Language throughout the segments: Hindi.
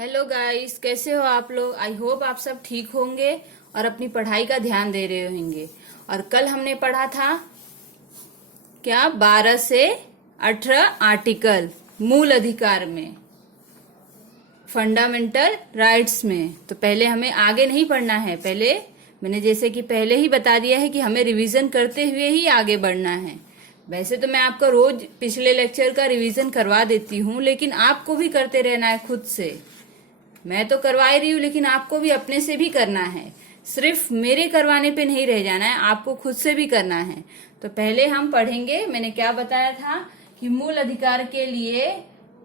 हेलो गाइस, कैसे हो आप लोग। आई होप आप सब ठीक होंगे और अपनी पढ़ाई का ध्यान दे रहे होंगे। और कल हमने पढ़ा था क्या 12 से 18 आर्टिकल मूल अधिकार में, फंडामेंटल राइट्स में। तो पहले हमें आगे नहीं पढ़ना है, पहले मैंने जैसे कि पहले ही बता दिया है कि हमें रिवीजन करते हुए ही आगे बढ़ना है। वैसे तो मैं आपका रोज पिछले लेक्चर का रिवीजन करवा देती हूँ, लेकिन आपको भी करते रहना है खुद से। मैं तो करवा ही रही हूँ, लेकिन आपको भी अपने से भी करना है। सिर्फ मेरे करवाने पे नहीं रह जाना है, आपको खुद से भी करना है। तो पहले हम पढ़ेंगे, मैंने क्या बताया था कि मूल अधिकार के लिए,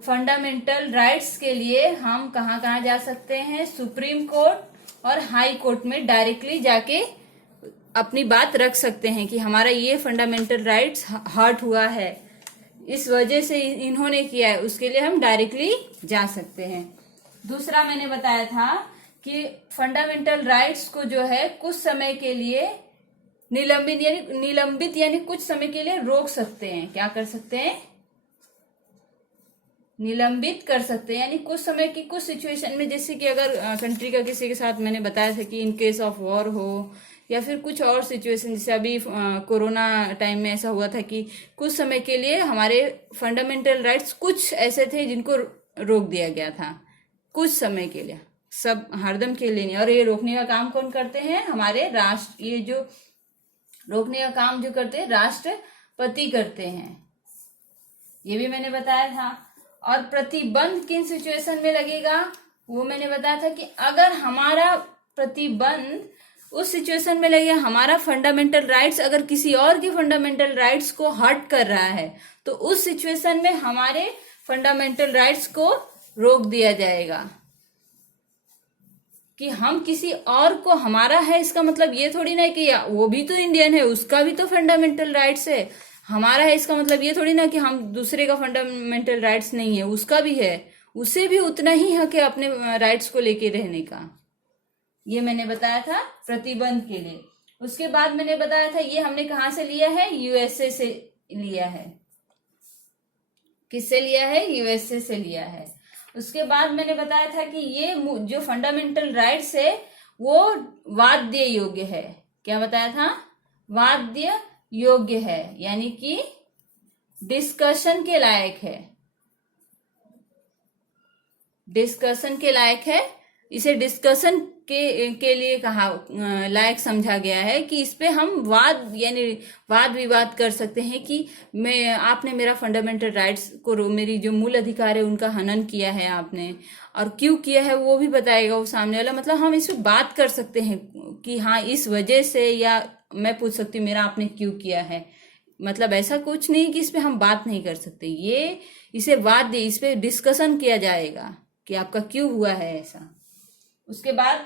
फंडामेंटल राइट्स के लिए हम कहाँ कहाँ जा सकते हैं। सुप्रीम कोर्ट और हाई कोर्ट में डायरेक्टली जाके अपनी बात रख सकते हैं कि हमारा ये फंडामेंटल राइट्स हर्ट हुआ है, इस वजह से इन्होंने किया है, उसके लिए हम डायरेक्टली जा सकते हैं। दूसरा मैंने बताया था कि फंडामेंटल राइट्स को जो है कुछ समय के लिए निलंबित यानी कुछ समय के लिए रोक सकते हैं। क्या कर सकते हैं? निलंबित कर सकते हैं, यानी कुछ समय की कुछ सिचुएशन में, जैसे कि अगर कंट्री का किसी के साथ मैंने बताया था कि इन केस ऑफ वॉर हो या फिर कुछ और सिचुएशन, जैसे अभी कोरोना टाइम में ऐसा हुआ था कि कुछ समय के लिए हमारे फंडामेंटल राइट्स कुछ ऐसे थे जिनको रोक दिया गया था कुछ समय के लिए, सब हरदम के लिए नहीं। और ये रोकने का काम कौन करते हैं? हमारे राष्ट्र, ये जो रोकने का काम जो करते हैं राष्ट्रपति करते हैं, ये भी मैंने बताया था। और प्रतिबंध किन सिचुएशन में लगेगा वो मैंने बताया था कि अगर हमारा प्रतिबंध उस सिचुएशन में लगेगा, हमारा फंडामेंटल राइट्स अगर किसी और के फंडामेंटल राइट्स को हर्ट कर रहा है, तो उस सिचुएशन में हमारे फंडामेंटल राइट्स को रोक दिया जाएगा। कि हम किसी और को, हमारा है इसका मतलब ये थोड़ी ना कि वो भी तो इंडियन है, उसका भी तो फंडामेंटल राइट्स है। हमारा है इसका मतलब ये थोड़ी ना कि हम दूसरे का फंडामेंटल राइट्स नहीं है, उसका भी है, उसे भी उतना ही हक है अपने राइट्स को लेके रहने का। ये मैंने बताया था प्रतिबंध के लिए। उसके बाद मैंने बताया था ये हमने कहाँ से लिया है? यूएसए से लिया है। किससे लिया है? यूएसए से लिया है। उसके बाद मैंने बताया था कि ये जो फंडामेंटल राइट्स है वो वाद्य योग्य है। क्या बताया था? वाद्य योग्य है, यानी कि डिस्कशन के लायक है। डिस्कशन के लायक है, इसे डिस्कशन के लिए कहा लायक समझा गया है कि इस पे हम यानी वाद विवाद कर सकते हैं कि आपने मेरा फंडामेंटल राइट्स को, मेरी जो मूल अधिकार है उनका हनन किया है आपने, और क्यों किया है वो भी बताएगा वो सामने वाला। मतलब हम इस पे बात कर सकते हैं कि हाँ इस वजह से, या मैं पूछ सकती हूँ मेरा आपने क्यों किया है। मतलब ऐसा कुछ नहीं कि इस पे हम बात नहीं कर सकते, ये इसे वाद, इस पे डिस्कशन किया जाएगा कि आपका क्यों हुआ है ऐसा। उसके बाद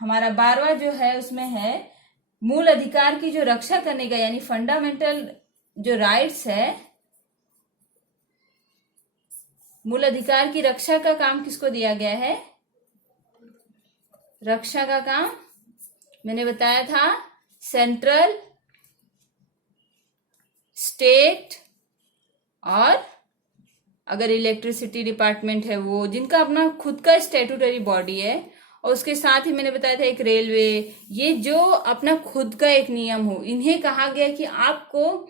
हमारा 12वां जो है उसमें है मूल अधिकार की जो रक्षा करने का, यानी फंडामेंटल जो राइट्स है, मूल अधिकार की रक्षा का काम किसको दिया गया है? रक्षा का काम मैंने बताया था सेंट्रल, स्टेट, और अगर इलेक्ट्रिसिटी डिपार्टमेंट है वो, जिनका अपना खुद का स्टैट्यूटरी बॉडी है, और उसके साथ ही मैंने बताया था एक रेलवे, ये जो अपना खुद का एक नियम हो, इन्हें कहा गया कि आपको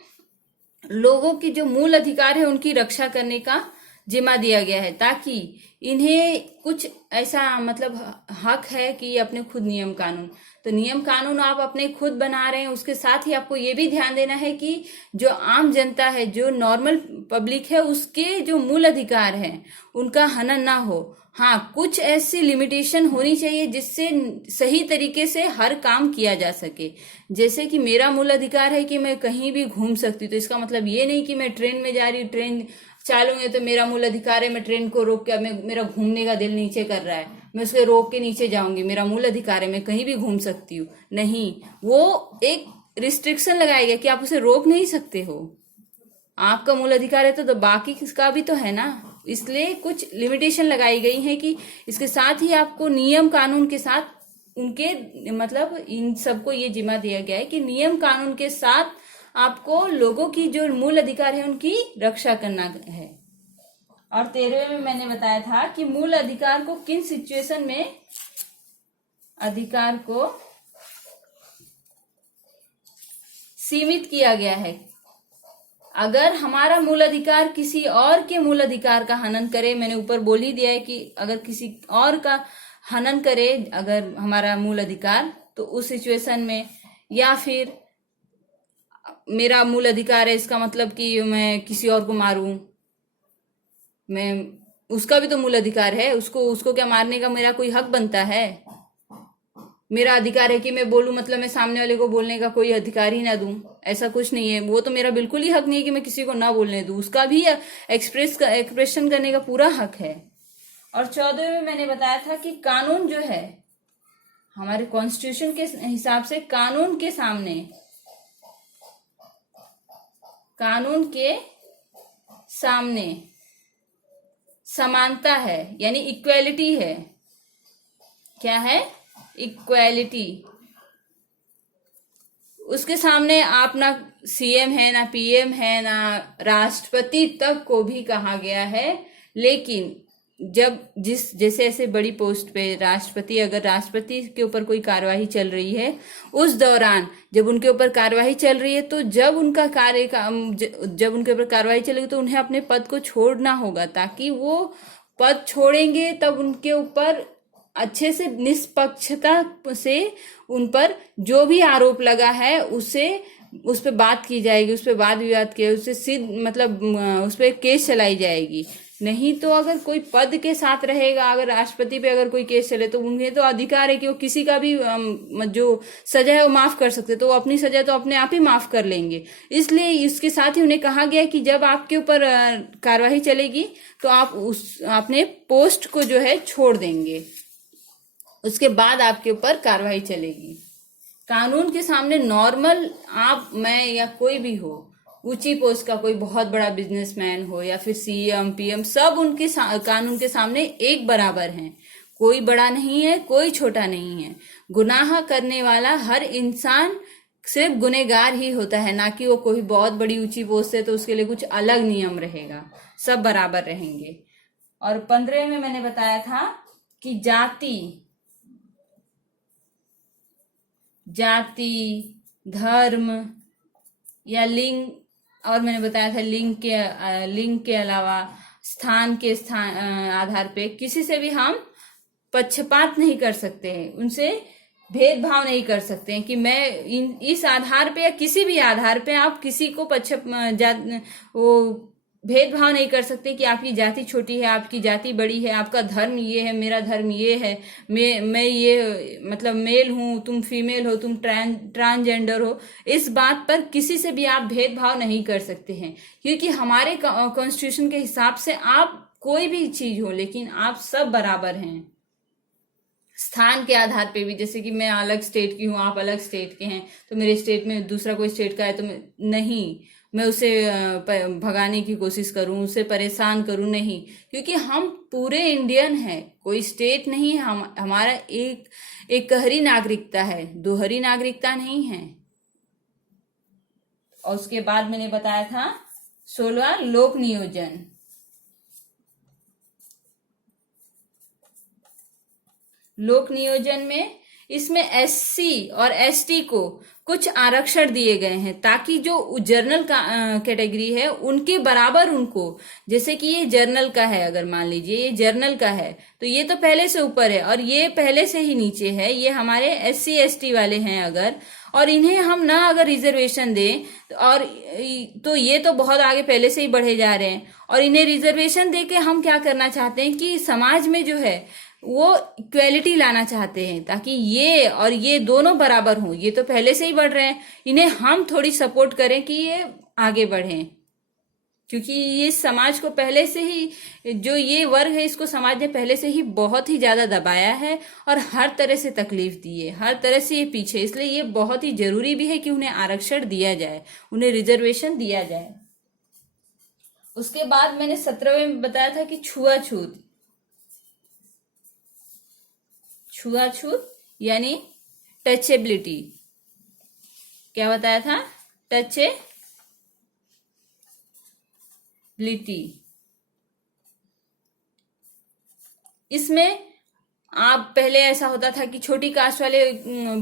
लोगों की जो मूल अधिकार है उनकी रक्षा करने का जिम्मा दिया गया है, ताकि इन्हें कुछ ऐसा मतलब हक है कि अपने खुद नियम कानून, तो नियम कानून आप अपने खुद बना रहे हैं। उसके साथ ही आपको ये भी ध्यान देना है कि जो आम जनता है, जो नॉर्मल पब्लिक है, उसके जो मूल अधिकार है उनका हनन ना हो। हाँ, कुछ ऐसी लिमिटेशन होनी चाहिए जिससे सही तरीके से हर काम किया जा सके। जैसे कि मेरा मूल अधिकार है कि मैं कहीं भी घूम सकती हूँ, तो इसका मतलब ये नहीं कि मैं ट्रेन में जा रही हूँ, ट्रेन चालू है तो मेरा मूल अधिकार है मैं ट्रेन को रोक के, मेरा घूमने का दिल नीचे कर रहा है, मैं उसे रोक के नीचे जाऊंगी, मेरा मूल अधिकार है मैं कहीं भी घूम सकती हूँ। नहीं, वो एक रिस्ट्रिक्शन लगाया गया कि आप उसे रोक नहीं सकते हो। आपका मूल अधिकार है तो बाकी किसका भी तो है ना, इसलिए कुछ लिमिटेशन लगाई गई है कि इसके साथ ही आपको नियम कानून के साथ उनके, मतलब इन सबको ये जिम्मा दिया गया है कि नियम कानून के साथ आपको लोगों की जो मूल अधिकार है उनकी रक्षा करना है। और 13वें में मैंने बताया था कि मूल अधिकार को किन सिचुएशन में अधिकार को सीमित किया गया है। अगर हमारा मूल अधिकार किसी और के मूल अधिकार का हनन करे, मैंने ऊपर बोल ही दिया है कि अगर किसी और का हनन करे अगर हमारा मूल अधिकार, तो उस सिचुएशन में, या फिर मेरा मूल अधिकार है इसका मतलब कि मैं किसी और को मारूं, मैं उसका भी तो मूल अधिकार है, उसको क्या मारने का मेरा कोई हक बनता है? मेरा अधिकार है कि मैं बोलूं, मतलब मैं सामने वाले को बोलने का कोई अधिकार ही ना दूं? ऐसा कुछ नहीं है। वो तो मेरा बिल्कुल ही हक नहीं है कि मैं किसी को ना बोलने दूं, उसका भी एक्सप्रेशन करने का पूरा हक है। और 14वें में मैंने बताया था कि कानून जो है हमारे कॉन्स्टिट्यूशन के हिसाब से कानून के सामने समानता है, यानी इक्वेलिटी है। क्या है? इक्वेलिटी। उसके सामने आप ना सीएम है, ना पीएम है, ना राष्ट्रपति तक को भी कहा गया है। लेकिन जब जैसे ऐसे बड़ी पोस्ट पे राष्ट्रपति, अगर राष्ट्रपति के ऊपर कोई कार्यवाही चल रही है, उस दौरान जब उनके ऊपर कार्यवाही चल रही है, तो जब उनके ऊपर कार्यवाही चलेगी तो उन्हें अपने पद को छोड़ना होगा, ताकि वो पद छोड़ेंगे तब उनके ऊपर अच्छे से निष्पक्षता से उन पर जो भी आरोप लगा है उस पर बात की जाएगी, उस पर वाद विवाद किया, उससे मतलब उस पर केस चलाई जाएगी। नहीं तो अगर कोई पद के साथ रहेगा, अगर राष्ट्रपति पे अगर कोई केस चले, तो उन्हें तो अधिकार है कि वो किसी का भी जो सजा है वो माफ कर सकते, तो वो अपनी सजा तो अपने आप ही माफ कर लेंगे। इसलिए इसके साथ ही उन्हें कहा गया कि जब आपके ऊपर कार्यवाही चलेगी तो आप अपने पोस्ट को जो है छोड़ देंगे, उसके बाद आपके ऊपर कार्रवाई चलेगी। कानून के सामने नॉर्मल आप, मैं या कोई भी हो, ऊंची पोस्ट का कोई बहुत बड़ा बिजनेसमैन हो या फिर सीएम पीएम, सब उनके कानून के सामने एक बराबर हैं। कोई बड़ा नहीं है, कोई छोटा नहीं है। गुनाह करने वाला हर इंसान सिर्फ गुनहगार ही होता है, ना कि वो कोई बहुत बड़ी ऊंची पोस्ट है तो उसके लिए कुछ अलग नियम रहेगा। सब बराबर रहेंगे। और 15 में मैंने बताया था कि जाति, धर्म या लिंग, और मैंने बताया था लिंग के अलावा स्थान के आधार पे किसी से भी हम पक्षपात नहीं कर सकते हैं, उनसे भेदभाव नहीं कर सकते हैं कि मैं इस आधार पे या किसी भी आधार पे आप किसी को वो भेदभाव नहीं कर सकते कि आपकी जाति छोटी है, आपकी जाति बड़ी है, आपका धर्म ये है, मेरा धर्म ये है, मैं ये मतलब मेल हूं, तुम फीमेल हो, तुम ट्रांसजेंडर हो। इस बात पर किसी से भी आप भेदभाव नहीं कर सकते हैं, क्योंकि हमारे कॉन्स्टिट्यूशन के हिसाब से आप कोई भी चीज हो, लेकिन आप सब बराबर हैं। स्थान के आधार पे भी, जैसे कि मैं अलग स्टेट की हूँ, आप अलग स्टेट के हैं, तो मेरे स्टेट में दूसरा कोई स्टेट का है तो मैं उसे भगाने की कोशिश करूं, उसे परेशान करूं, नहीं, क्योंकि हम पूरे इंडियन हैं, कोई स्टेट नहीं है। हमारा एक कहरी नागरिकता है, दोहरी नागरिकता नहीं है। और उसके बाद मैंने बताया था 16 लोक नियोजन। लोक नियोजन में इसमें एससी और एसटी को कुछ आरक्षण दिए गए हैं, ताकि जो जर्नल कैटेगरी है उनके बराबर उनको, जैसे कि ये जर्नल का है, अगर मान लीजिए ये जर्नल का है तो ये तो पहले से ऊपर है और ये पहले से ही नीचे है, ये हमारे एससी एसटी वाले हैं अगर, और इन्हें हम ना अगर रिजर्वेशन दें और तो ये तो बहुत आगे पहले से ही बढ़े जा रहे हैं। और इन्हें रिजर्वेशन दे के हम क्या करना चाहते हैं कि समाज में जो है वो इक्वेलिटी लाना चाहते हैं, ताकि ये और ये दोनों बराबर हों। ये तो पहले से ही बढ़ रहे हैं, इन्हें हम थोड़ी सपोर्ट करें कि ये आगे बढ़ें, क्योंकि ये समाज को पहले से ही, जो ये वर्ग है इसको समाज ने पहले से ही बहुत ही ज्यादा दबाया है और हर तरह से तकलीफ दी है, हर तरह से ये पीछे, इसलिए ये बहुत ही जरूरी भी है कि उन्हें आरक्षण दिया जाए, उन्हें रिजर्वेशन दिया जाए। उसके बाद मैंने 17वें में बताया था कि छुआछूत यानी टचेबिलिटी। क्या बताया था? टचेबिलिटी। इसमें आप पहले ऐसा होता था कि छोटी कास्ट वाले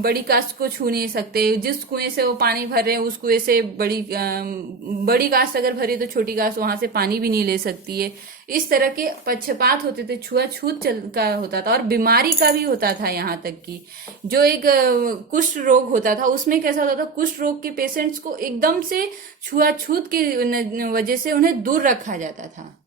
बड़ी कास्ट को छू नहीं सकते, जिस कुएं से वो पानी भर रहे हैं उस कुएं से बड़ी कास्ट अगर भरी तो छोटी कास्ट वहां से पानी भी नहीं ले सकती है। इस तरह के पक्षपात होते थे, छुआछूत का होता था, और बीमारी का भी होता था। यहाँ तक कि जो एक कुष्ठ रोग होता था उसमें कैसा होता था, कुष्ठ रोग के पेशेंट्स को एकदम से छुआछूत की वजह से उन्हें दूर रखा जाता था।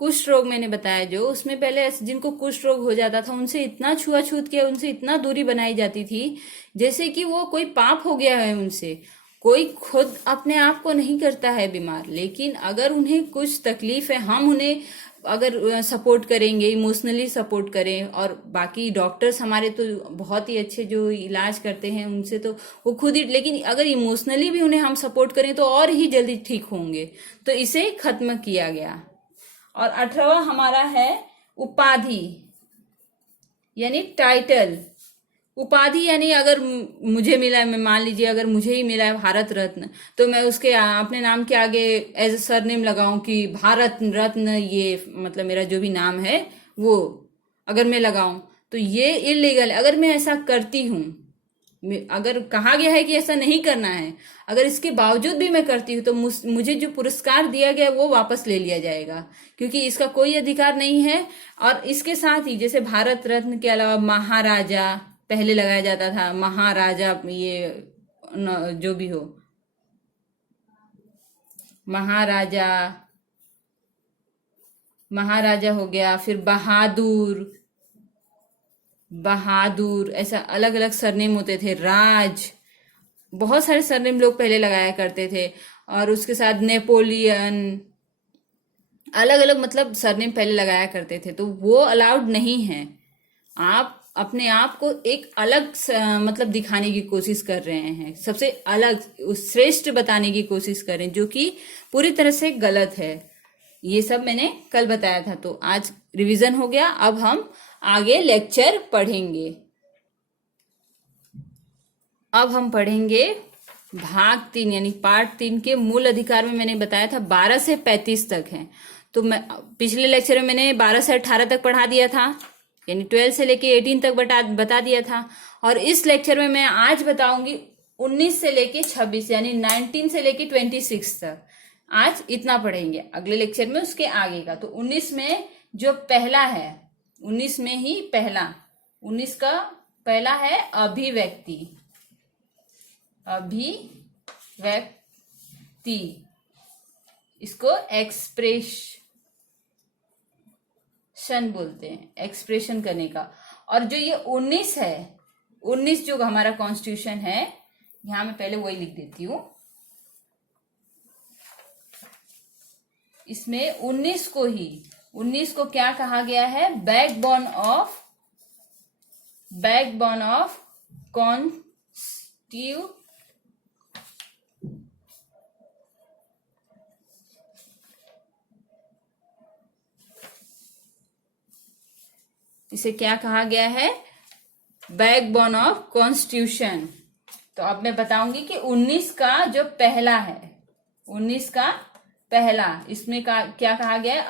कुष्ठ रोग मैंने बताया जो, उसमें पहले जिनको कुष्ठ रोग हो जाता था उनसे इतना छुआछूत किया, उनसे इतना दूरी बनाई जाती थी जैसे कि वो कोई पाप हो गया है उनसे। कोई खुद अपने आप को नहीं करता है बीमार, लेकिन अगर उन्हें कुछ तकलीफ है, हम उन्हें अगर सपोर्ट करेंगे, इमोशनली सपोर्ट करें, और बाकी डॉक्टर्स हमारे तो बहुत ही अच्छे जो इलाज करते हैं उनसे तो वो खुद ही, लेकिन अगर इमोशनली भी उन्हें हम सपोर्ट करें तो और ही जल्दी ठीक होंगे। तो इसे खत्म किया गया। और 18वां हमारा है उपाधि यानी टाइटल। उपाधि यानी अगर मुझे मिला है, मैं मान लीजिए अगर मुझे ही मिला है भारत रत्न, तो मैं उसके अपने नाम के आगे एज ए सरनेम लगाऊं कि भारत रत्न, ये मतलब मेरा जो भी नाम है वो अगर मैं लगाऊं तो ये इलीगल है। अगर मैं ऐसा करती हूं, अगर कहा गया है कि ऐसा नहीं करना है, अगर इसके बावजूद भी मैं करती हूँ तो मुझे जो पुरस्कार दिया गया वो वापस ले लिया जाएगा, क्योंकि इसका कोई अधिकार नहीं है। और इसके साथ ही जैसे भारत रत्न के अलावा महाराजा पहले लगाया जाता था, महाराजा, ये जो भी हो, महाराजा, महाराजा हो गया, फिर बहादुर, बहादुर, ऐसा अलग अलग सरनेम होते थे, राज, बहुत सारे सरनेम लोग पहले लगाया करते थे। और उसके साथ नेपोलियन, अलग अलग मतलब सरनेम पहले लगाया करते थे, तो वो अलाउड नहीं है। आप अपने आप को एक अलग मतलब दिखाने की कोशिश कर रहे हैं, सबसे अलग श्रेष्ठ बताने की कोशिश कर रहे हैं, जो कि पूरी तरह से गलत है। ये सब मैंने कल बताया था, तो आज रिवीजन हो गया। अब हम आगे लेक्चर पढ़ेंगे। अब हम पढ़ेंगे भाग 3 यानी पार्ट 3 के मूल अधिकार में मैंने बताया था 12 से 35 तक है। तो मैं पिछले लेक्चर में मैंने 12 से 18 तक पढ़ा दिया था, यानी 12 से लेके 18 तक बता दिया था। और इस लेक्चर में मैं आज बताऊंगी 19 से लेके 26 यानी 19 से लेके 26 तक। आज इतना पढ़ेंगे, अगले लेक्चर में उसके आगे का। तो 19 में जो पहला है, 19 में ही पहला, 19 का पहला है अभिव्यक्ति। अभिव्यक्ति, इसको एक्सप्रेशन बोलते हैं, एक्सप्रेशन करने का। और जो ये 19 है, 19 जो हमारा कॉन्स्टिट्यूशन है, यहां मैं पहले वही लिख देती हूं। इसमें 19 को क्या कहा गया है, बैकबोन ऑफ कॉन्स्टिट्यूशन। इसे क्या कहा गया है, बैकबोन ऑफ कॉन्स्टिट्यूशन। तो अब मैं बताऊंगी कि 19 का जो पहला है, 19 का पहला, इसमें क्या कहा गया है,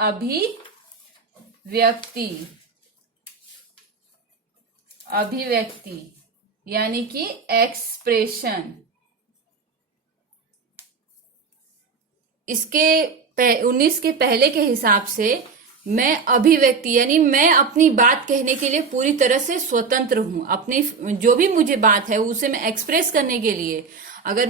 अभिव्यक्ति यानी कि एक्सप्रेशन। इसके 19 के पहले के हिसाब से मैं अभिव्यक्ति यानी मैं अपनी बात कहने के लिए पूरी तरह से स्वतंत्र हूं। अपनी जो भी मुझे बात है उसे मैं एक्सप्रेस करने के लिए, अगर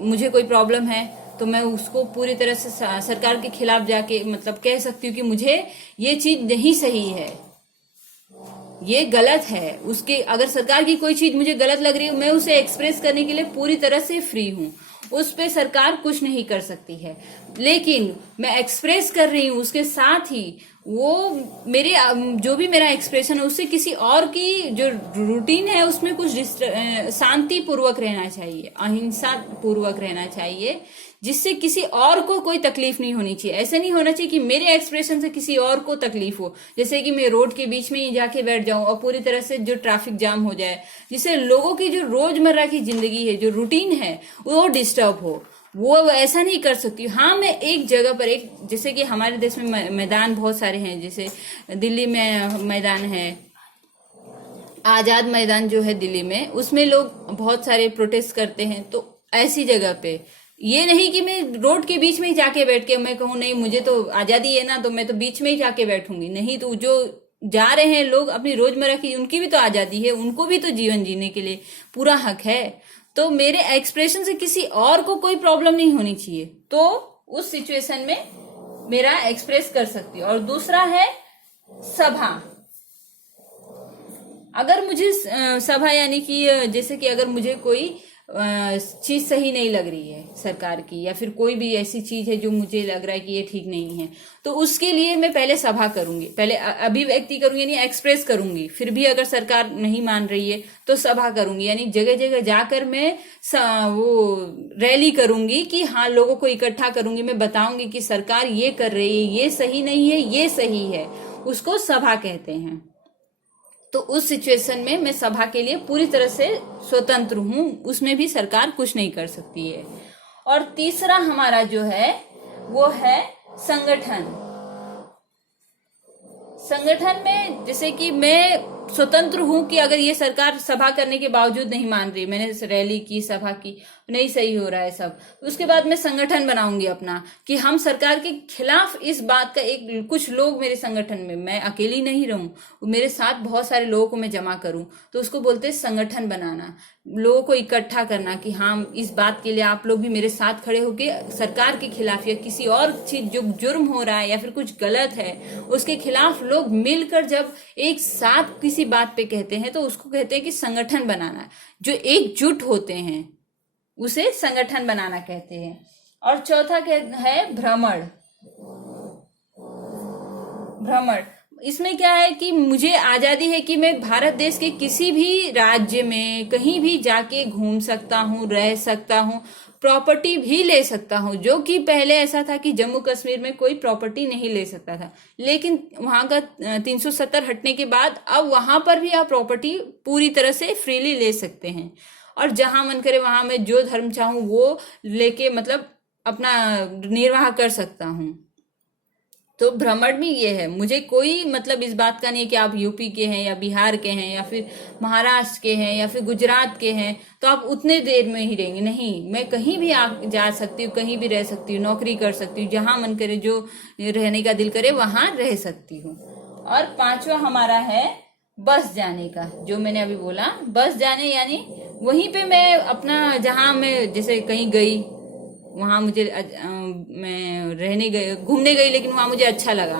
मुझे कोई प्रॉब्लम है तो मैं उसको पूरी तरह से सरकार के खिलाफ जाके मतलब कह सकती हूँ कि मुझे ये चीज नहीं सही है, ये गलत है। उसके अगर सरकार की कोई चीज मुझे गलत लग रही है, मैं उसे एक्सप्रेस करने के लिए पूरी तरह से फ्री हूं, उस पे सरकार कुछ नहीं कर सकती है। लेकिन मैं एक्सप्रेस कर रही हूं, उसके साथ ही वो मेरे जो भी मेरा एक्सप्रेशन है उससे किसी और की जो रूटीन है उसमें कुछ शांति पूर्वक रहना चाहिए, अहिंसा पूर्वक रहना चाहिए, जिससे किसी और को कोई तकलीफ नहीं होनी चाहिए। ऐसे नहीं होना चाहिए कि मेरे एक्सप्रेशन से किसी और को तकलीफ हो, जैसे कि मैं रोड के बीच में ही जाके बैठ जाऊं और पूरी तरह से जो ट्रैफिक जाम हो जाए, जिससे लोगों की जो रोजमर्रा की जिंदगी है, जो रूटीन है, वो डिस्टर्ब हो। वो ऐसा नहीं कर सकती। हाँ, मैं एक जगह पर, एक जैसे कि हमारे देश में मैदान बहुत सारे हैं, जैसे दिल्ली में मैदान है, आजाद मैदान जो है दिल्ली में, उसमें लोग बहुत सारे प्रोटेस्ट करते हैं। तो ऐसी जगह पे ये नहीं कि मैं रोड के बीच में ही जाके बैठ के मैं कहूँ नहीं मुझे तो आजादी है ना, तो मैं तो बीच में ही जाके बैठूंगी। नहीं, तो जो जा रहे हैं लोग अपनी रोजमर्रा की, उनकी भी तो आजादी है, उनको भी तो जीवन जीने के लिए पूरा हक है। तो मेरे एक्सप्रेशन से किसी और को कोई प्रॉब्लम नहीं होनी चाहिए, तो उस सिचुएशन में मेरा एक्सप्रेस कर सकती हूँ। और दूसरा है सभा। अगर मुझे सभा यानी कि जैसे कि अगर मुझे कोई चीज सही नहीं लग रही है सरकार की, या फिर कोई भी ऐसी चीज है जो मुझे लग रहा है कि ये ठीक नहीं है, तो उसके लिए मैं पहले सभा करूंगी, पहले अभिव्यक्ति करूंगी यानी एक्सप्रेस करूंगी। फिर भी अगर सरकार नहीं मान रही है तो सभा करूंगी, यानी जगह जगह जाकर मैं वो रैली करूंगी कि हाँ, लोगों को इकट्ठा करूंगी, मैं बताऊंगी कि सरकार ये कर रही है, ये सही नहीं है, ये सही है, उसको सभा कहते हैं। तो उस सिचुएशन में मैं सभा के लिए पूरी तरह से स्वतंत्र हूं, उसमें भी सरकार कुछ नहीं कर सकती है। और तीसरा हमारा जो है वो है संगठन। संगठन में जैसे कि मैं स्वतंत्र हूं कि अगर ये सरकार सभा करने के बावजूद नहीं मान रही, मैंने रैली की, सभा की, नहीं सही हो रहा है सब, उसके बाद मैं संगठन बनाऊंगी अपना कि हम सरकार के खिलाफ इस बात का एक कुछ लोग मेरे संगठन में, मैं अकेली नहीं रहूं, मेरे साथ बहुत सारे लोगों को मैं जमा करूं, तो उसको बोलते हैं संगठन बनाना, लोगों को इकट्ठा करना कि हाँ, इस बात के लिए आप लोग भी मेरे साथ खड़े होके सरकार के खिलाफ या किसी और चीज जो जुर्म हो रहा है या फिर कुछ गलत है उसके खिलाफ लोग मिलकर जब एक साथ किसी बात पे कहते हैं तो उसको कहते हैं कि संगठन बनाना। जो एकजुट होते हैं उसे संगठन बनाना कहते हैं। और चौथा है भ्रमण। भ्रमण इसमें क्या है कि मुझे आजादी है कि मैं भारत देश के किसी भी राज्य में कहीं भी जाके घूम सकता हूँ, रह सकता हूँ, प्रॉपर्टी भी ले सकता हूँ। जो कि पहले ऐसा था कि जम्मू कश्मीर में कोई प्रॉपर्टी नहीं ले सकता था, लेकिन वहां का 370 हटने के बाद अब वहां पर भी आप प्रॉपर्टी पूरी तरह से फ्रीली ले सकते हैं। और जहां मन करे वहां मैं जो धर्म चाहूं वो लेके मतलब अपना निर्वाह कर सकता हूं। तो भ्रमण में ये है, मुझे कोई मतलब इस बात का नहीं है कि आप यूपी के हैं या बिहार के हैं या फिर महाराष्ट्र के हैं या फिर गुजरात के हैं तो आप उतने देर में ही रहेंगे। नहीं, मैं कहीं भी जा सकती हूँ, कहीं भी रह सकती हूँ, नौकरी कर सकती हूँ, जहां मन करे, जो रहने का दिल करे वहां रह सकती हूँ। और पांचवा हमारा है बस जाने का। जो मैंने अभी बोला, बस जाने यानी वहीं पे मैं अपना, जहां मैं जैसे कहीं गई, वहां मुझे मैं रहने गई, घूमने गई, लेकिन वहां मुझे अच्छा लगा,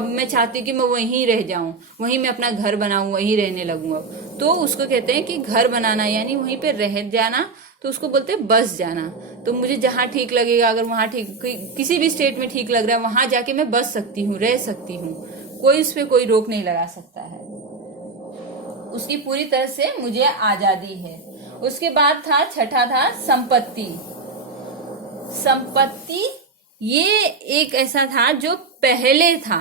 मैं चाहती कि मैं वहीं रह जाऊं, वहीं मैं अपना घर बनाऊं, वहीं रहने लगूं। अब तो उसको कहते हैं कि घर बनाना, यानी वहीं पे रह जाना, तो उसको बोलते हैं बस जाना। तो मुझे जहां ठीक लगेगा, अगर वहां ठीक किसी भी स्टेट में ठीक लग रहा है, वहां जाके मैं बस सकती हूँ, रह सकती हूँ, कोई उस पर कोई रोक नहीं लगा सकता है। उसकी पूरी तरह से मुझे आजादी है। उसके बाद था छठा था संपत्ति। संपत्ति ये एक ऐसा था जो पहले था,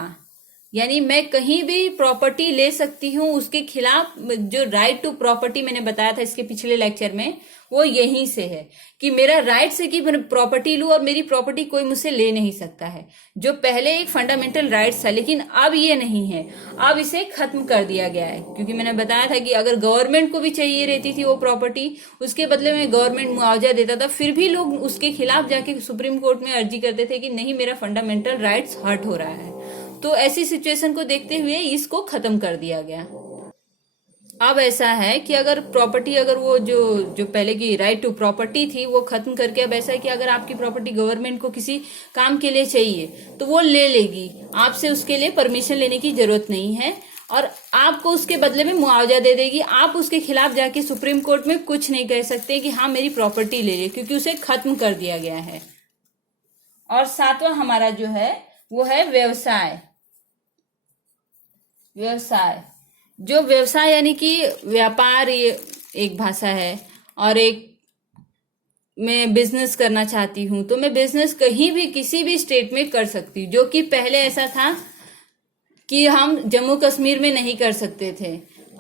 यानी मैं कहीं भी प्रॉपर्टी ले सकती हूँ, उसके खिलाफ जो राइट टू प्रॉपर्टी मैंने बताया था इसके पिछले लेक्चर में, वो यहीं से है कि मेरा राइट से कि मैं प्रॉपर्टी लूं और मेरी प्रॉपर्टी कोई मुझसे ले नहीं सकता है, जो पहले एक फंडामेंटल राइट्स था, लेकिन अब ये नहीं है, अब इसे खत्म कर दिया गया है। क्योंकि मैंने बताया था कि अगर गवर्नमेंट को भी चाहिए रहती थी वो प्रॉपर्टी, उसके बदले में गवर्नमेंट मुआवजा देता था, फिर भी लोग उसके खिलाफ जाके सुप्रीम कोर्ट में अर्जी करते थे कि नहीं, मेरा फंडामेंटल राइट्स हर्ट हो रहा है। तो ऐसी सिचुएशन को देखते हुए इसको खत्म कर दिया गया। अब ऐसा है कि अगर प्रॉपर्टी, अगर वो जो पहले की राइट टू प्रॉपर्टी थी वो खत्म करके अब ऐसा है कि अगर आपकी प्रॉपर्टी गवर्नमेंट को किसी काम के लिए चाहिए तो वो ले लेगी, आपसे उसके लिए परमिशन लेने की जरूरत नहीं है, और आपको उसके बदले में मुआवजा दे देगी। आप उसके खिलाफ जाके सुप्रीम कोर्ट में कुछ नहीं कह सकते कि हाँ मेरी प्रॉपर्टी ले ले, क्योंकि उसे खत्म कर दिया गया है। और सातवां हमारा जो है वो है व्यवसाय। व्यवसाय, जो व्यवसाय यानी कि व्यापार, ये एक भाषा है, और एक मैं बिजनेस करना चाहती हूं तो मैं बिजनेस कहीं भी किसी भी स्टेट में कर सकती हूँ, जो कि पहले ऐसा था कि हम जम्मू कश्मीर में नहीं कर सकते थे।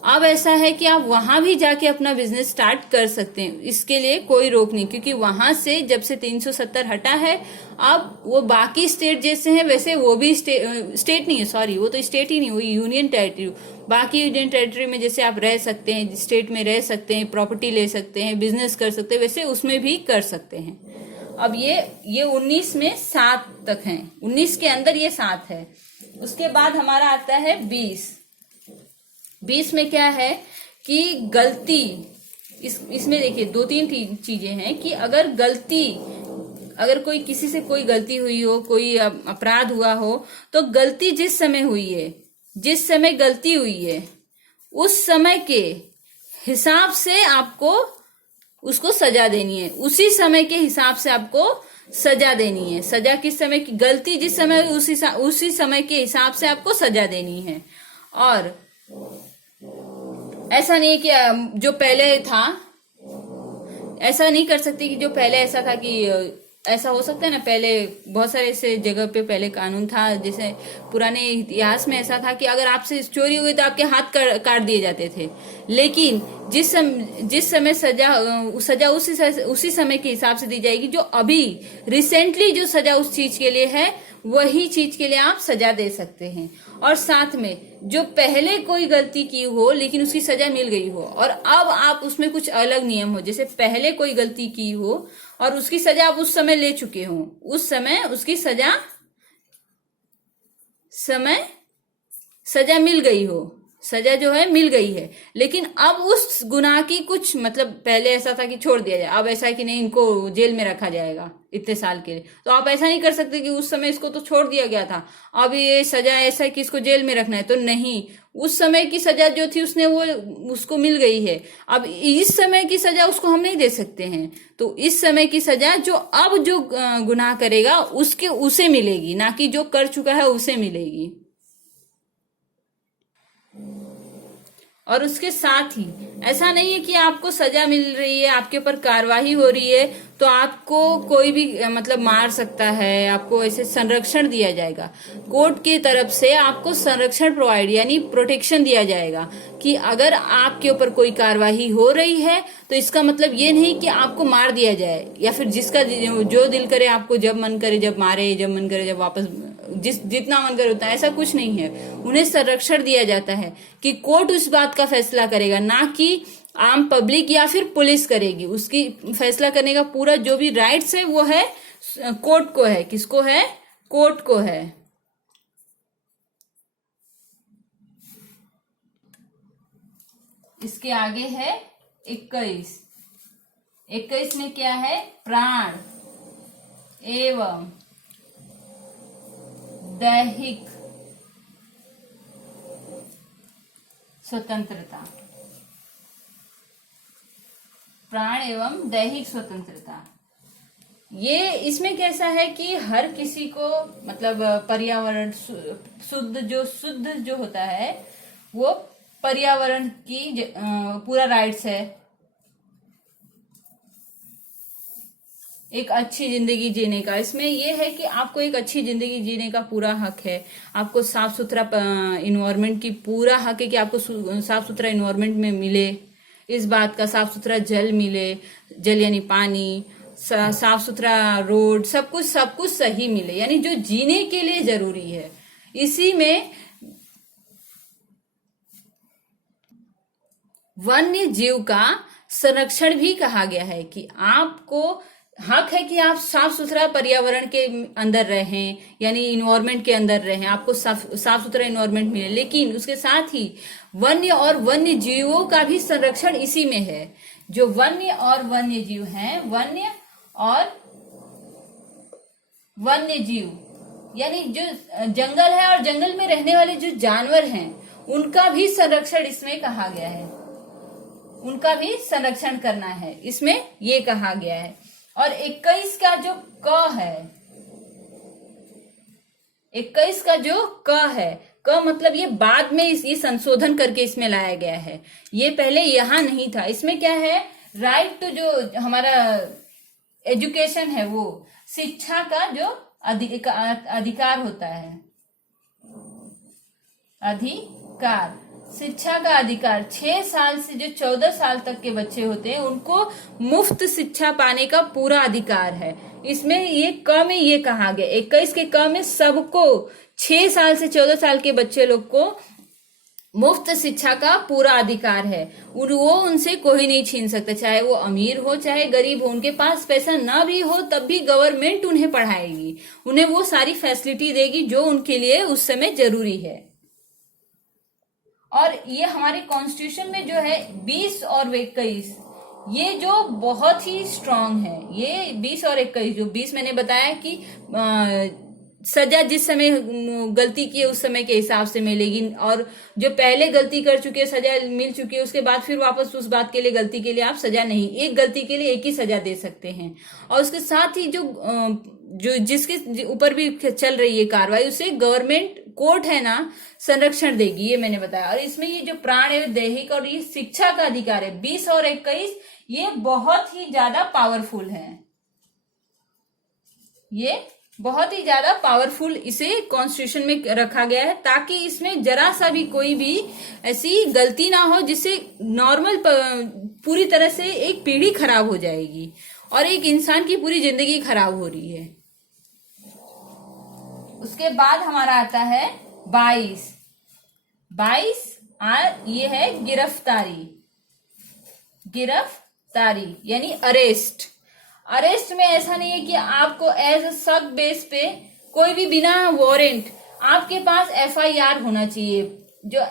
अब ऐसा है कि आप वहां भी जाके अपना बिजनेस स्टार्ट कर सकते हैं, इसके लिए कोई रोक नहीं, क्योंकि वहां से जब से 370 हटा है, अब वो बाकी स्टेट जैसे हैं वैसे वो भी स्टेट नहीं है, सॉरी वो तो स्टेट ही नहीं, वो यूनियन टेरिटरी। बाकी यूनियन टेरिटरी में जैसे आप रह सकते हैं, स्टेट में रह सकते हैं, प्रॉपर्टी ले सकते हैं, बिजनेस कर सकते हैं, वैसे उसमें भी कर सकते हैं। अब ये 19 में 7 तक है, 19 के अंदर ये 7 है। उसके बाद हमारा आता है 20 में क्या है कि गलती, इसमें देखिए 2-3 चीजें हैं कि अगर कोई किसी से कोई गलती हुई हो, कोई अपराध हुआ हो, तो गलती जिस समय हुई है, जिस समय गलती हुई है उस समय के हिसाब से आपको उसको सजा देनी है, उसी समय के हिसाब से आपको सजा देनी है। सजा किस समय की, गलती जिस समय हुई उसी समय के हिसाब से आपको सजा देनी है। और ऐसा नहीं कि जो पहले था, ऐसा नहीं कर सकते कि जो पहले ऐसा था कि ऐसा हो सकता है ना, पहले बहुत सारे ऐसे जगह पे पहले कानून था, जैसे पुराने इतिहास में ऐसा था कि अगर आपसे चोरी हुई तो आपके हाथ काट दिए जाते थे। लेकिन जिस समय सजा उसी समय के हिसाब से दी जाएगी। जो अभी रिसेंटली जो सजा उस चीज के लिए है, वही चीज के लिए आप सजा दे सकते हैं। और साथ में जो पहले कोई गलती की हो लेकिन उसकी सजा मिल गई हो, और अब आप उसमें कुछ अलग नियम हो, जैसे पहले कोई गलती की हो और उसकी सजा आप उस समय ले चुके हो, उस समय उसकी सजा मिल गई हो, सजा जो है मिल गई है, लेकिन अब उस गुनाह की कुछ मतलब, पहले ऐसा था कि छोड़ दिया जाए, अब ऐसा है कि नहीं इनको जेल में रखा जाएगा इतने साल के लिए। तो आप ऐसा नहीं कर सकते कि उस समय इसको तो छोड़ दिया गया था, अब ये सजा ऐसा है कि इसको जेल में रखना है, तो नहीं, उस समय की सजा जो थी उसको मिल गई है। अब इस समय की सजा उसको हम नहीं दे सकते हैं, तो इस समय की सजा जो अब जो गुनाह करेगा उसे मिलेगी, ना कि जो कर चुका है उसे मिलेगी। और उसके साथ ही ऐसा नहीं है कि आपको सजा मिल रही है, आपके ऊपर कार्रवाई हो रही है तो आपको कोई भी मतलब मार सकता है, आपको ऐसे संरक्षण दिया जाएगा। कोर्ट की तरफ से आपको संरक्षण प्रोवाइड यानी प्रोटेक्शन दिया जाएगा कि अगर आपके ऊपर कोई कार्रवाई हो रही है तो इसका मतलब ये नहीं कि आपको मार दिया जाए, या फिर जिसका जो दिल करे आपको जब मन करे जब मारे, जब मन करे जब वापस, जितना मन करे उतना, ऐसा कुछ नहीं है। उन्हें संरक्षण दिया जाता है कि कोर्ट उस बात का फैसला करेगा, ना कि आम पब्लिक या फिर पुलिस करेगी। उसकी फैसला करने का पूरा जो भी राइट्स है वो है कोर्ट को है। किसको है? कोर्ट को है। इसके आगे है 21 में क्या है? प्राण एवं दैहिक स्वतंत्रता। प्राण एवं दैहिक स्वतंत्रता, ये इसमें कैसा है कि हर किसी को मतलब पर्यावरण शुद्ध जो होता है वो पर्यावरण की पूरा राइट्स है, एक अच्छी जिंदगी जीने का। इसमें यह है कि आपको एक अच्छी जिंदगी जीने का पूरा हक है, आपको साफ सुथरा इन्वायरमेंट की पूरा हक है कि आपको साफ सुथरा इन्वायरमेंट में मिले, इस बात का साफ सुथरा जल मिले, जल यानी पानी, साफ सुथरा रोड, सब कुछ सही मिले, यानी जो जीने के लिए जरूरी है। इसी में वन्य जीव का संरक्षण भी कहा गया है कि आपको हक है कि आप साफ सुथरा पर्यावरण के अंदर रहें, यानी इन्वायरमेंट के अंदर रहें, आपको साफ सुथरा इन्वायरमेंट मिले। लेकिन उसके साथ ही वन्य और वन्य जीवों का भी संरक्षण इसी में है। जो वन्य और वन्य जीव हैं, वन्य और वन्य जीव यानी जो जंगल है और जंगल में रहने वाले जो जानवर हैं, उनका भी संरक्षण इसमें कहा गया है, उनका भी संरक्षण करना है, इसमें ये कहा गया है। और 21 का जो क है, 21 का जो क है, क मतलब ये बाद में ये संशोधन करके इसमें लाया गया है, ये पहले यहां नहीं था। इसमें क्या है? राइट टू जो हमारा एजुकेशन है, वो शिक्षा का जो अधिकार होता है, अधिकार। शिक्षा का अधिकार 6 साल से जो 14 साल तक के बच्चे होते हैं उनको मुफ्त शिक्षा पाने का पूरा अधिकार है। इसमें ये क में ये कहा गया 21 के क में सबको 6 साल से 14 साल के बच्चे लोग को मुफ्त शिक्षा का पूरा अधिकार है। वो उनसे कोई नहीं छीन सकता, चाहे वो अमीर हो चाहे गरीब हो। उनके पास पैसा ना भी हो तब भी गवर्नमेंट उन्हें पढ़ाएगी, उन्हें वो सारी फैसिलिटी देगी जो उनके लिए उस समय जरूरी है। और ये हमारे कॉन्स्टिट्यूशन में जो है 20 और 21 ये जो बहुत ही स्ट्रांग है। ये 20 और 21 जो 20 मैंने बताया कि सजा जिस समय गलती की है उस समय के हिसाब से मिलेगी, और जो पहले गलती कर चुके हैं सजा मिल चुकी है उसके बाद फिर वापस उस बात के लिए गलती के लिए आप सजा नहीं, एक गलती के लिए एक ही सजा दे सकते हैं। और उसके साथ ही जो जिसके ऊपर भी चल रही है कार्रवाई उसे गवर्नमेंट कोर्ट है ना संरक्षण देगी, ये मैंने बताया। और इसमें ये जो प्राण है दैहिक और ये शिक्षा का अधिकार है 20 और 21 ये बहुत ही ज्यादा पावरफुल है, ये बहुत ही ज्यादा पावरफुल इसे कॉन्स्टिट्यूशन में रखा गया है ताकि इसमें जरा सा भी कोई भी ऐसी गलती ना हो जिससे नॉर्मल पूरी तरह से एक पीढ़ी खराब हो जाएगी और एक इंसान की पूरी जिंदगी खराब हो रही है। उसके बाद हमारा आता है 22 ये है गिरफ्तारी यानी अरेस्ट। अरेस्ट में ऐसा नहीं है कि आपको एज अ सख्त बेस पे कोई भी बिना वारंट आपके पास एफआईआर होना चाहिए। जो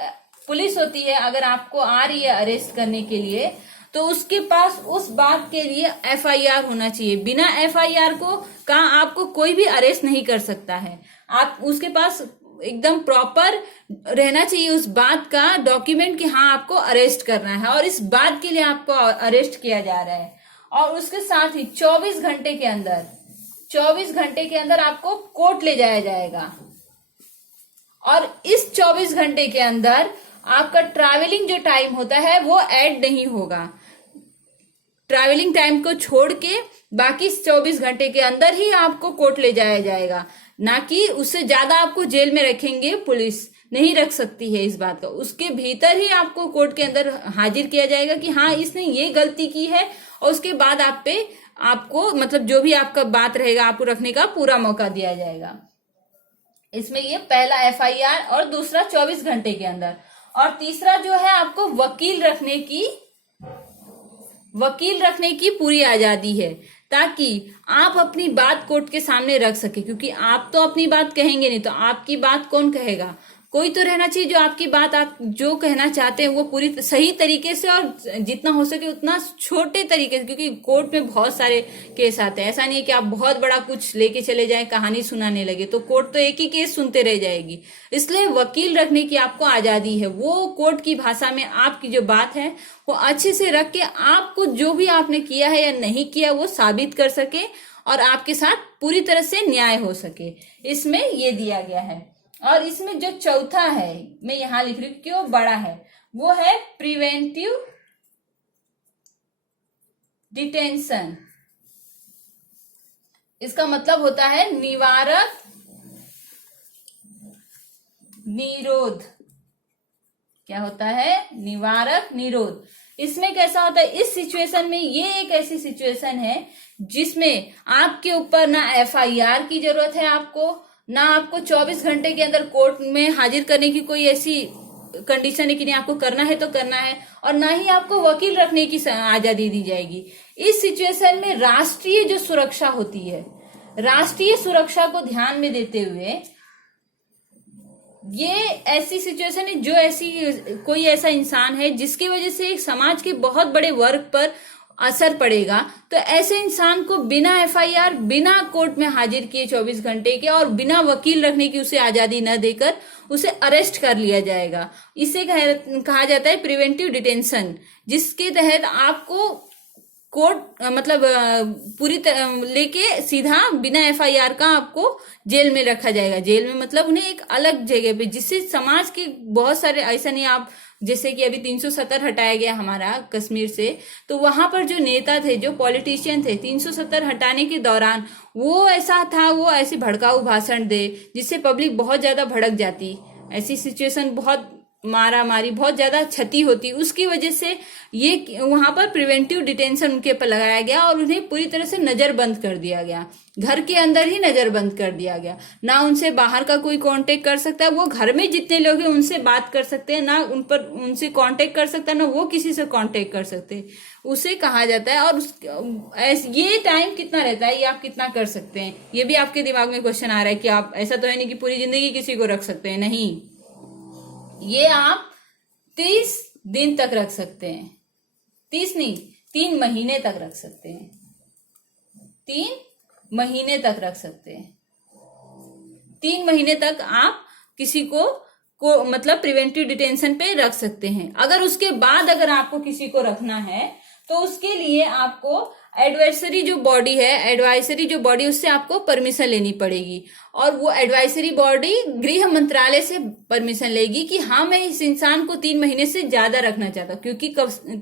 पुलिस होती है अगर आपको आ रही है अरेस्ट करने के लिए तो उसके पास उस बात के लिए एफआईआर होना चाहिए। बिना एफआईआर को का आपको कोई भी अरेस्ट नहीं कर सकता है। आप उसके पास एकदम प्रॉपर रहना चाहिए उस बात का डॉक्यूमेंट कि हाँ आपको अरेस्ट करना है और इस बात के लिए आपको अरेस्ट किया जा रहा है। और उसके साथ ही 24 घंटे के अंदर आपको कोर्ट ले जाया जाएगा और इस 24 घंटे के अंदर आपका ट्रैवलिंग जो टाइम होता है वो ऐड नहीं होगा। ट्रैवलिंग टाइम को छोड़ के बाकी 24 घंटे के अंदर ही आपको कोर्ट ले जाया जाएगा, ना कि उससे ज्यादा आपको जेल में रखेंगे। पुलिस नहीं रख सकती है इस बात का। उसके भीतर ही आपको कोर्ट के अंदर हाजिर किया जाएगा कि हाँ इसने ये गलती की है और उसके बाद आपको मतलब जो भी आपका बात रहेगा आपको रखने का पूरा मौका दिया जाएगा। इसमें ये पहला एफआईआर और दूसरा 24 घंटे के अंदर, और तीसरा जो है आपको वकील रखने की पूरी आजादी है ताकि आप अपनी बात कोर्ट के सामने रख सके, क्योंकि आप तो अपनी बात कहेंगे नहीं तो आपकी बात कौन कहेगा। कोई तो रहना चाहिए जो आपकी बात आप जो कहना चाहते हैं वो पूरी सही तरीके से और जितना हो सके उतना छोटे तरीके से, क्योंकि कोर्ट में बहुत सारे केस आते हैं। ऐसा नहीं है कि आप बहुत बड़ा कुछ लेके चले जाएं कहानी सुनाने लगे तो कोर्ट तो एक ही केस सुनते रह जाएगी। इसलिए वकील रखने की आपको आजादी है। वो कोर्ट की भाषा में आपकी जो बात है वो अच्छे से रख के आपको जो भी आपने किया है या नहीं किया वो साबित कर सके और आपके साथ पूरी तरह से न्याय हो सके। इसमें ये दिया गया है। और इसमें जो चौथा है मैं यहां लिख रही हूं क्यों बड़ा है, वो है प्रिवेंटिव डिटेंशन। इसका मतलब होता है निवारक निरोध। क्या होता है? निवारक निरोध। इसमें कैसा होता है, इस सिचुएशन में ये एक ऐसी सिचुएशन है जिसमें आपके ऊपर ना एफआईआर की जरूरत है, आपको ना आपको 24 घंटे के अंदर कोर्ट में हाजिर करने की कोई ऐसी कंडीशन है कि नहीं आपको करना है तो करना है, और ना ही आपको वकील रखने की आजादी दी जाएगी। इस सिचुएशन में राष्ट्रीय जो सुरक्षा होती है, राष्ट्रीय सुरक्षा को ध्यान में देते हुए ये ऐसी सिचुएशन है जो कोई ऐसा इंसान है जिसकी वजह से एक समाज के बहुत बड़े वर्ग पर असर पड़ेगा, तो ऐसे इंसान को बिना एफआईआर बिना कोर्ट में हाजिर किए 24 घंटे के और बिना वकील रखने की उसे आजादी न देकर उसे अरेस्ट कर लिया जाएगा। इसे कहा जाता है प्रिवेंटिव डिटेंशन, जिसके तहत आपको कोर्ट मतलब पूरी तरह लेके सीधा बिना एफआईआर का आपको जेल में रखा जाएगा। जेल में मतलब उन्हें एक अलग जगह पे, जिससे समाज के बहुत सारे ऐसा नहीं आप जैसे कि अभी 370 हटाया गया हमारा कश्मीर से, तो वहां पर जो नेता थे जो पॉलिटिशियन थे 370 हटाने के दौरान वो ऐसा था, वो ऐसे भड़काऊ भाषण दे जिससे पब्लिक बहुत ज्यादा भड़क जाती। ऐसी सिचुएशन बहुत मारा मारी, बहुत ज्यादा क्षति होती, उसकी वजह से ये वहां पर प्रिवेंटिव डिटेंशन उनके ऊपर लगाया गया और उन्हें पूरी तरह से नजरबंद कर दिया गया, घर के अंदर ही नजरबंद कर दिया गया। ना उनसे बाहर का कोई कांटेक्ट कर सकता है, वो घर में जितने लोग हैं उनसे बात कर सकते हैं, ना उन पर उनसे कांटेक्ट कर सकता है, ना वो किसी से कांटेक्ट कर सकते हैं, उसे कहा जाता है। और ये टाइम कितना रहता है, ये आप कितना कर सकते हैं, ये भी आपके दिमाग में क्वेश्चन आ रहा है कि आप, ऐसा तो है नहीं कि पूरी जिंदगी किसी को रख सकते हैं, नहीं, ये आप 30 दिन तक रख सकते हैं, 30 नहीं, 3 महीने तक रख सकते हैं, 3 महीने तक रख सकते हैं। 3 महीने तक आप किसी को मतलब प्रिवेंटिव डिटेंशन पे रख सकते हैं। अगर उसके बाद अगर आपको किसी को रखना है तो उसके लिए आपको एडवाइजरी जो बॉडी उससे आपको परमिशन लेनी पड़ेगी, और वो एडवाइजरी बॉडी गृह मंत्रालय से परमिशन लेगी कि हाँ मैं इस इंसान को 3 महीने से ज्यादा रखना चाहता हूँ, क्योंकि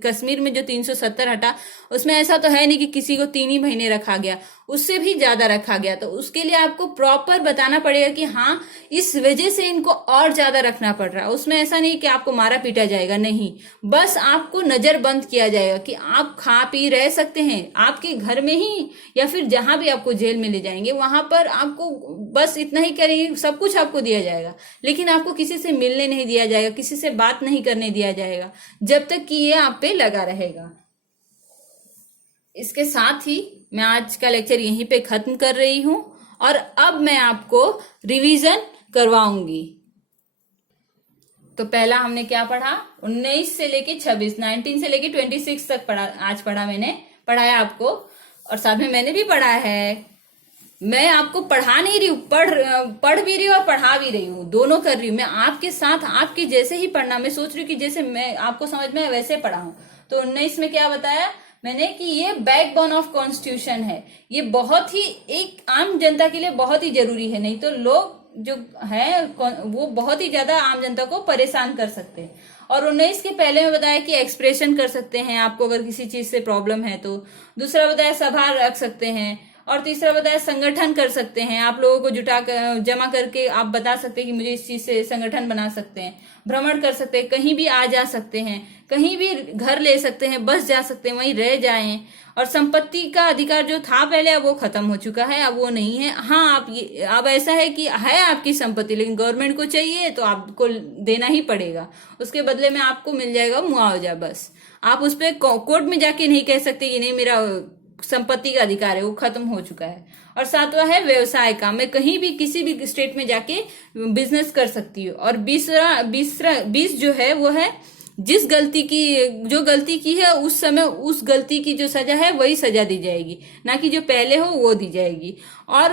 कश्मीर में जो 370 हटा उसमें ऐसा तो है नहीं कि किसी को 3 ही महीने रखा गया, उससे भी ज्यादा रखा गया। तो उसके लिए आपको प्रॉपर बताना पड़ेगा कि हाँ इस वजह से इनको और ज्यादा रखना पड़ रहा है। उसमें ऐसा नहीं कि आपको मारा पीटा जाएगा, नहीं, बस आपको नजरबंद किया जाएगा कि आप खा पी रह सकते हैं आपके घर में ही, या फिर जहां भी आपको जेल में ले जाएंगे वहां पर आपको बस इतना ही करेंगे, सब कुछ आपको दिया जाएगा, लेकिन आपको किसी से मिलने नहीं दिया जाएगा, किसी से बात नहीं करने दिया जाएगा, जब तक कि ये आप पे लगा रहेगा। इसके साथ ही मैं आज का लेक्चर यहीं पे खत्म कर रही हूं, और अब मैं आपको रिवीजन करवाऊंगी। तो पहला हमने क्या पढ़ा, 19 से लेके 26, 19 से लेके 26 तक पढ़ा, आज मैंने पढ़ाया आपको, और साथ में मैंने भी पढ़ा है। मैं आपको पढ़ा नहीं रही हूँ, पढ़ भी रही हूँ और पढ़ा भी रही हूँ, दोनों कर रही हूँ। मैं आपके साथ आपके जैसे ही पढ़ना, मैं सोच रही हूँ कि जैसे मैं आपको समझ में वैसे पढ़ा हूँ। तो 19 में क्या बताया मैंने कि ये बैकबोन ऑफ कॉन्स्टिट्यूशन है, ये बहुत ही एक आम जनता के लिए बहुत ही जरूरी है, नहीं तो लोग जो है वो बहुत ही ज्यादा आम जनता को परेशान कर सकते हैं। और 19 के पहले में बताया कि एक्सप्रेशन कर सकते हैं आपको अगर किसी चीज से प्रॉब्लम है तो, दूसरा बताया सभा रख सकते हैं, और तीसरा बताया संगठन कर सकते हैं, आप लोगों को जमा करके आप बता सकते हैं कि मुझे इस चीज से संगठन बना सकते हैं, भ्रमण कर सकते हैं, कहीं भी आ जा सकते हैं, कहीं भी घर ले सकते हैं, बस जा सकते हैं, वहीं रह जाएं, और संपत्ति का अधिकार जो था पहले अब वो खत्म हो चुका है, अब वो नहीं है। हाँ अब ऐसा है कि है आपकी संपत्ति, लेकिन गवर्नमेंट को चाहिए तो आपको देना ही पड़ेगा, उसके बदले में आपको मिल जाएगा मुआवजा, बस आप उस पर कोर्ट में जाके नहीं कह सकते कि नहीं मेरा संपत्ति का अधिकार है, वो खत्म हो चुका है। और सातवां है व्यवसाय का, मैं कहीं भी किसी भी स्टेट में जाके बिजनेस कर सकती हूँ। और 20 जो है वो है जो गलती की है उस समय उस गलती की जो सजा है वही सजा दी जाएगी, ना कि जो पहले हो वो दी जाएगी। और